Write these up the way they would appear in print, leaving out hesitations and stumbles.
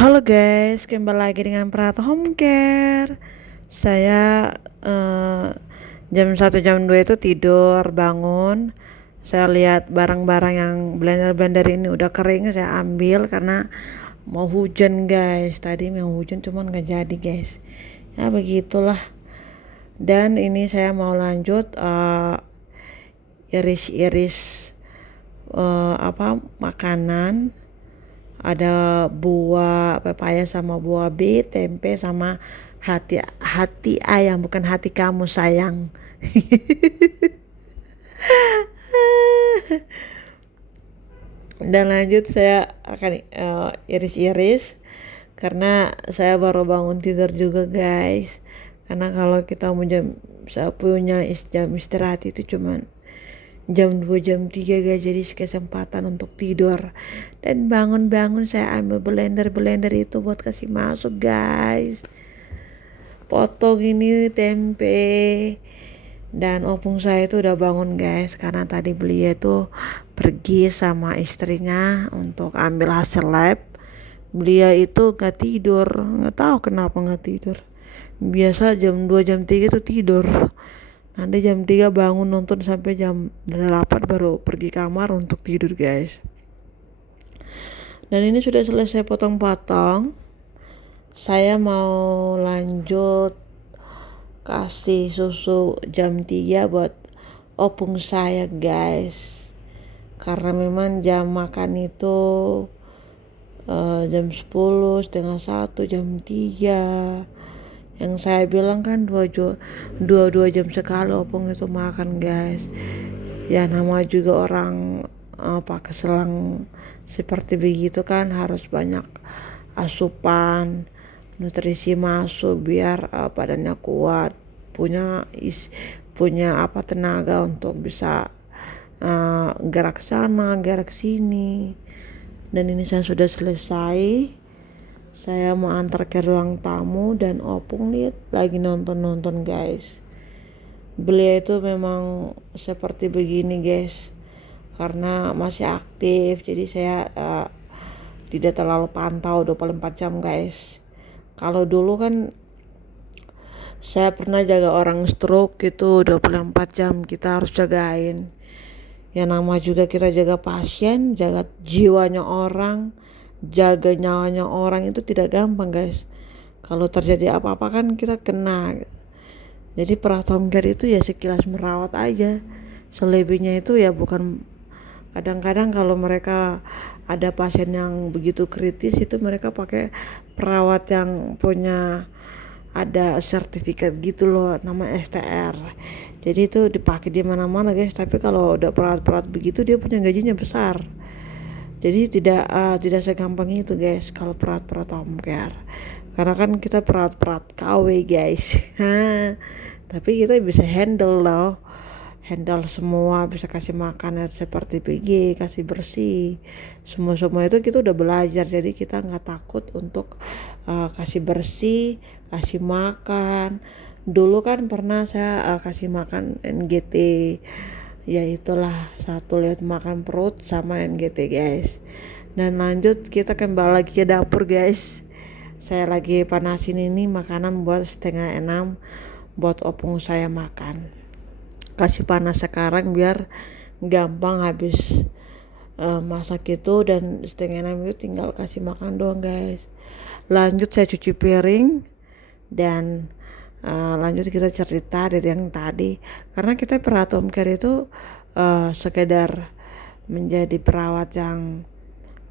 Halo guys, kembali lagi dengan Prata Home Care. Saya jam 1 jam 2 itu tidur bangun. Saya lihat barang-barang yang blender-blender ini udah kering, saya ambil karena mau hujan guys. Tadi mau hujan cuman gak jadi guys. Ya begitulah. Dan ini saya mau lanjut iris-iris makanan. Ada buah pepaya sama buah bit, tempe sama hati hati ayam, bukan hati kamu sayang. Dan lanjut saya akan iris-iris karena saya baru bangun tidur juga guys. Karena kalau kita mau saya punya jam istirahat itu cuman jam 2 jam 3 guys, jadi kesempatan untuk tidur. Dan bangun-bangun saya ambil blender itu buat kasih masuk guys. Potong ini tempe. Dan opung saya itu udah bangun guys, karena tadi beliau itu pergi sama istrinya untuk ambil hasil lab. Beliau itu gak tidur, gak tahu kenapa gak tidur. Biasa jam 2 jam 3 itu tidur. Nanti jam 3 bangun nonton sampai jam 8 baru pergi kamar untuk tidur guys. Dan ini sudah selesai potong-potong. Saya mau lanjut kasih susu jam 3 buat opung saya guys. Karena memang jam makan itu jam 10, setengah 1, jam 3. Yang saya bilang kan dua jam sekali opung itu makan guys. Ya nama juga orang pakai selang seperti begitu kan, harus banyak asupan nutrisi masuk biar badannya kuat, punya tenaga untuk bisa gerak sana gerak sini. Dan ini saya sudah selesai. Saya mau antar ke ruang tamu dan opung lihat lagi nonton guys. Beliau itu memang seperti begini guys, karena masih aktif, jadi saya tidak terlalu pantau 24 jam guys. Kalau dulu kan saya pernah jaga orang stroke gitu 24 jam kita harus jagain. Ya nama juga kita jaga pasien, jaga jiwanya orang, jaga nyawanya orang itu tidak gampang guys. Kalau terjadi apa-apa kan kita kena. Jadi Prata Home Care itu ya sekilas merawat aja. Selebihnya itu ya bukan. Kadang-kadang kalau mereka ada pasien yang begitu kritis itu mereka pakai perawat yang punya ada sertifikat gitu loh, nama STR. Jadi itu dipakai di mana-mana guys. Tapi kalau udah perawat-perawat begitu dia punya gajinya besar. Jadi tidak segampang itu guys kalau perawat Home Care. Karena kan kita perawat KW guys. Tapi kita bisa handle loh. Handle semua, bisa kasih makan seperti PG, kasih bersih. Semua itu kita udah belajar. Jadi kita nggak takut untuk kasih bersih, kasih makan. Dulu kan pernah saya kasih makan NGT. Ya itulah, satu lihat makan perut sama NGT guys. Dan lanjut kita kembali lagi ke dapur guys. Saya lagi panasin ini makanan buat 5:30 buat opung saya makan. Kasih panas sekarang biar gampang habis masak itu, dan 5:30 itu tinggal kasih makan doang guys. Lanjut saya cuci piring dan lanjut kita cerita dari yang tadi. Karena kita Prata Home Care itu sekedar menjadi perawat yang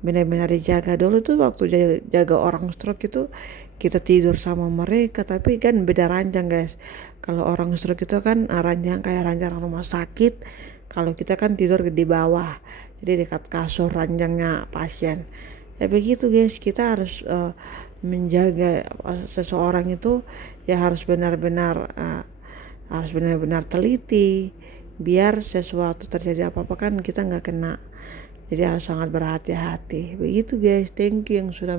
benar-benar dijaga. Dulu tuh waktu jaga orang stroke itu kita tidur sama mereka, tapi kan beda ranjang guys. Kalau orang stroke itu kan ranjang kayak ranjang rumah sakit. Kalau kita kan tidur di bawah, jadi dekat kasur ranjangnya pasien. Ya begitu guys, kita harus menjaga seseorang itu ya harus benar-benar teliti, biar sesuatu terjadi apa-apa kan kita nggak kena. Jadi harus sangat berhati-hati. Begitu guys, thank you yang sudah